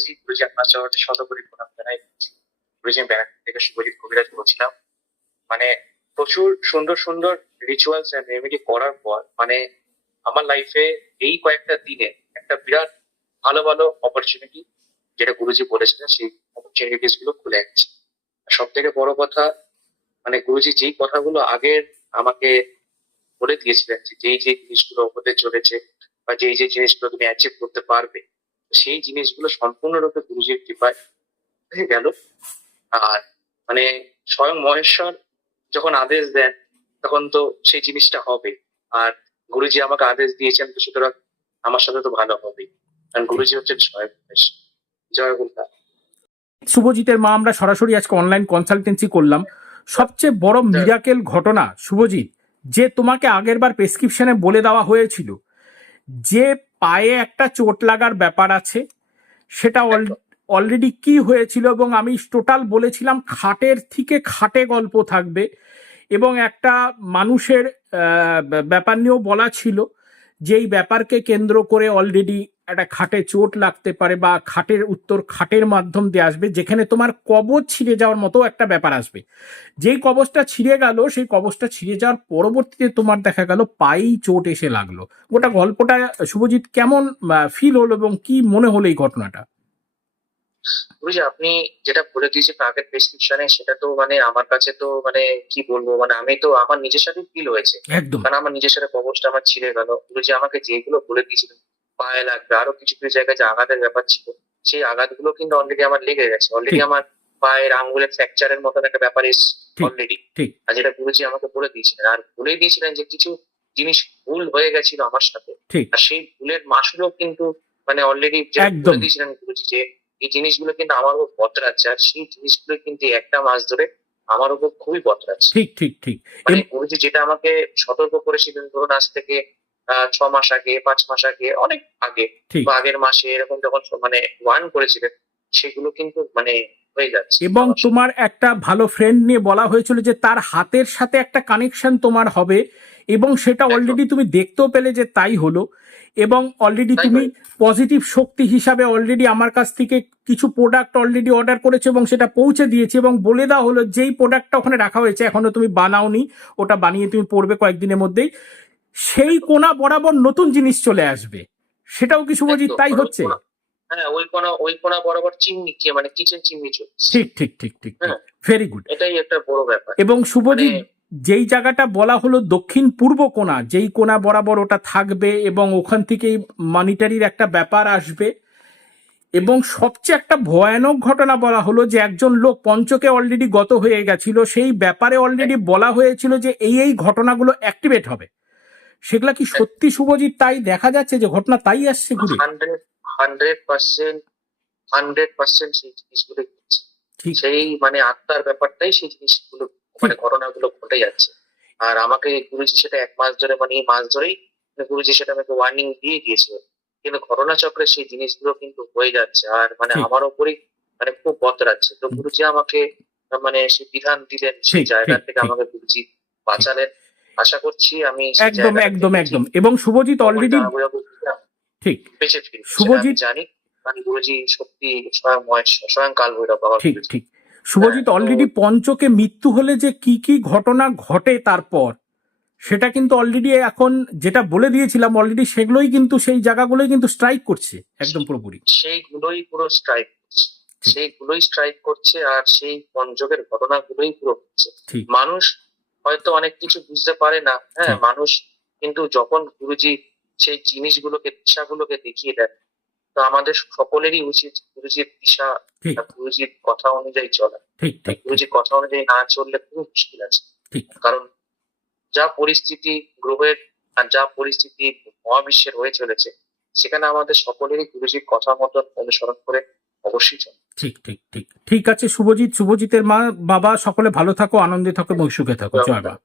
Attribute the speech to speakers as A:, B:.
A: গুরুজি গুরুজি আপনার জানাই। গুরুজি থেকে শুভজিৎ কবিরাজ বলছিলাম। মানে প্রচুর সুন্দর সুন্দর রিচুয়ালস এন্ড রেমেডি করার পর মানে আমার লাইফে এই কয়েকটা দিনে একটা বিরাট ভালো ভালো অপরচুনিটি যেটা গুরুজি বলেছিলেন, সেই অপরচুনিটিসগুলো খুলে গেছে সব থেকে বড় কথা মানে গুরুজি যেই কথাগুলো আগের আমাকে বলে দিয়েছিলেন যে, যেই যে জিনিসগুলো হতে চলেছে বা যেই যে জিনিসগুলো তুমি অ্যাচিভ করতে পারবে সেই জিনিসগুলো সম্পূর্ণরূপে গুরুজির কৃপায় হয়ে গেল। আর মানে স্বয়ং মহেশ্বর যখন আদেশ দেন তখন তো সেই জিনিসটা হবে। আর গুরুজি আমাকে আদেশ দিয়েছেন তো সুতরাং আমার সাথে তো ভালো হবেই কারণ গুরুজি হচ্ছেন স্বয়ং মহেশ্বর। জয় গুরুদা
B: শুভজিতের মা আমরা সরাসরি আজকে অনলাইন কনসালটেন্সি করলাম। সবচেয়ে বড় মিরাকেল ঘটনা শুভজিৎ যে তোমাকে আগেরবার প্রেসক্রিপশনে বলে দেওয়া হয়েছিল যে পায়ে একটা চোট লাগার ব্যাপার আছে। সেটা অলরেডি কি হয়েছিল এবং আমি টোটাল বলেছিলাম খাটের থেকে খাটে গল্প থাকবে এবং একটা মানুষের ব্যাপার নিয়েও বলা ছিল। যে এই ব্যাপারকে কেন্দ্র করে অলরেডি একটা খাটে চোট লাগতে পারে বা খাটের উত্তর খাটের মাধ্যম দিয়ে আসবে, যেখানে তোমার কবচ ছিঁড়ে যাওয়ার মতো একটা ব্যাপার আসবে। যেই কবচটা ছিঁড়ে গেল, সেই কবচটা ছিঁড়ে যাওয়ার পরবর্তীতে তোমার দেখা গেল পায়েই চোট এসে লাগল। গোটা গল্পটা শুভজিৎ কেমন ফিল হলো এবং কি মনে হলো এই ঘটনাটা?
A: গুরুজি আপনি যেটা বলে দিয়েছেন আগের প্রেসক্রিপশনে সেটা তো মানে আমার কাছে তো মানে কি বলব মানে আমি তো আমার নিজের সাথে ফিল হয়েছে। কারণ আমার নিজের সাথে কবচটা আমার ছিঁড়ে গেল। গুরুজি আমাকে যেগুলো বলে দিয়েছিলেন পায়ে লাগবে আরও কিছু কিছু জায়গায় যে আঘাতের ব্যাপার ছিল সেই আঘাতগুলো কিন্তু অলরেডি আমার লেগে গেছে। অলরেডি আমার পায়ের আঙ্গুলের ফ্র্যাকচারের মতন একটা ব্যাপার এসছে অলরেডি আর যেটা গুরুজি আমাকে বলে দিয়েছিলেন আর বলে দিয়েছিলেন যে কিছু জিনিস ভুল হয়ে গেছিল আমার সাথে। আর সেই ভুলের মাসুলও কিন্তু মানে অলরেডি বলে দিয়েছিলেন গুরুজি যে এই জিনিসগুলো কিন্তু আমার উপর বদলাচ্ছে আর সেই জিনিসগুলো কিন্তু একটা মাস ধরে আমার উপর খুবই বদলাচ্ছে।
B: ঠিক ঠিক ঠিক।
A: মানে যে যেটা আমাকে সতর্ক করেছিলেন ধরুন আজ থেকে আহ, ছ মাস আগে পাঁচ মাস আগে অনেক আগে বা আগের মাসে এরকম যখন মানে ওয়ান করেছিলেন সেগুলো কিন্তু মানে হয়ে যাচ্ছে।
B: এবং তোমার একটা ভালো ফ্রেন্ড নিয়ে বলা হয়েছিল যে তার হাতের সাথে একটা কানেকশন তোমার হবে এবং সেটা অলরেডি তুমি দেখতেও পেলে যে তাই হলো এবং অলরেডি তুমি পজিটিভ শক্তি হিসাবে অলরেডি আমার কাছ থেকে কিছু প্রোডাক্ট অলরেডি অর্ডার করেছ এবং সেটা পৌঁছে দিয়েছে এবং বলে দেওয়া হলো যেই প্রোডাক্টটা ওখানে রাখা হয়েছে এখনও তুমি বানাওনি ওটা বানিয়ে তুমি পড়বে কয়েকদিনের মধ্যেই। সেই কোনা বরাবর নতুন জিনিস চলে আসবে। সেটাও কি শুভজিৎ তাই হচ্ছে?
A: হ্যাঁ ওই কোনা ওই কোনা বরাবর চিমনি মানে কিচেন চিমনি চলছে
B: ঠিক ঠিক ঠিক ঠিক
A: হ্যাঁ।
B: ভেরি গুড
A: এটাই একটা বড় ব্যাপার।
B: এবং শুভজিৎ
A: মানে-
B: যেই জায়গাটা বলা হলো দক্ষিণ পূর্ব কোণা যেই কোণা বরাবর ওটা থাকবে এবং ওখান থেকেই মানিটারির একটা ব্যাপার আসবে। এবং সবচেয়ে একটা ভয়ানক ঘটনা বলা হলো যে একজন লোক পঞ্চকে অলরেডি গত হয়ে গেছিল সেই ব্যাপারে অলরেডি বলা হয়েছিল যে এই এই ঘটনাগুলো অ্যাক্টিভেট হবে। সেগুলা কি সত্যি শুভজিৎ তাই দেখা যাচ্ছে যে ঘটনা তাই আসছে ঘুরে?
A: হান্ড্রেড পার্সেন্ট হান্ড্রেড পার্সেন্ট সেই জিনিসগুলো ঘটছে সেই মানে আত্মার ব্যাপারটাই সেই জিনিসগুলো মানে ঘটনাগুলো ঘটে যাচ্ছে। আর আমাকে গুরুজি সেটা এক মাস ধরে মানে এই মাস ধরেই গুরুজি সেটা আমাকে ওয়ার্নিং দিয়ে দিয়েছিল কিন্তু ঘটনা চক্রে সেই জিনিসগুলো কিন্তু হয়ে যাচ্ছে। আর মানে আমার ওপরই মানে খুব বদলাচ্ছে তো গুরুজি আমাকে মানে সেই বিধান দিলেন সেই জায়গা থেকে আমাকে গুরুজি বাঁচালেন। আশা করছি আমি
B: একদম একদম একদম। এবং শুভজিৎ অলরেডি ঠিক। শুভজিৎ-
A: জানি কারণ গুরুজি সত্যি স্বয়ং স্বয়ং কাল ভৈরব
B: ঠিক ঠিক। শুভজিৎ
A: হ্যাঁ,
B: অলরেডি পঞ্চকে মৃত্যু হলে যে কি কি ঘটনা ঘটে তারপর সেটা কিন্তু অলরেডি এখন যেটা বলে দিয়েছিলাম অলরেডি সেগুলোই কিন্তু সেই জায়গাগুলোই কিন্তু স্ট্রাইক করছে একদম পুরোপুরি।
A: সেইগুলোই পুরো স্ট্রাইক। সেইগুলোই স্ট্রাইক করছে আর সেই পঞ্চকের ঘটনাগুলোই পুরো হচ্ছে।
B: ঠিক।
A: মানুষ হয়তো অনেক কিছু বুঝতে পারে না হ্যাঁ মানুষ কিন্তু যখন গুরুজি সেই জিনিসগুলোকে দিশাগুলোকে দেখিয়ে দেন। তো আমাদের সকলেরই উচিত গুরুজির দিশা গুরুজির কথা অনুযায়ী চলা। গুরুজির কথা অনুযায়ী না চললে খুব মুশকিল আছে। কারণ যা পরিস্থিতি গ্রহের আর যা পরিস্থিতি মহাবিশ্বের হয়ে চলেছে সেখানে আমাদের সকলেরই গুরুজির কথা মতন অনুসরণ করে অবশ্যই চলে।
B: ঠিক ঠিক ঠিক। ঠিক আছে শুভজিৎ। শুভজিতের মা বাবা সকলে ভালো থাকো আনন্দে থাকো এবং সুখে থাকো। জয় মা।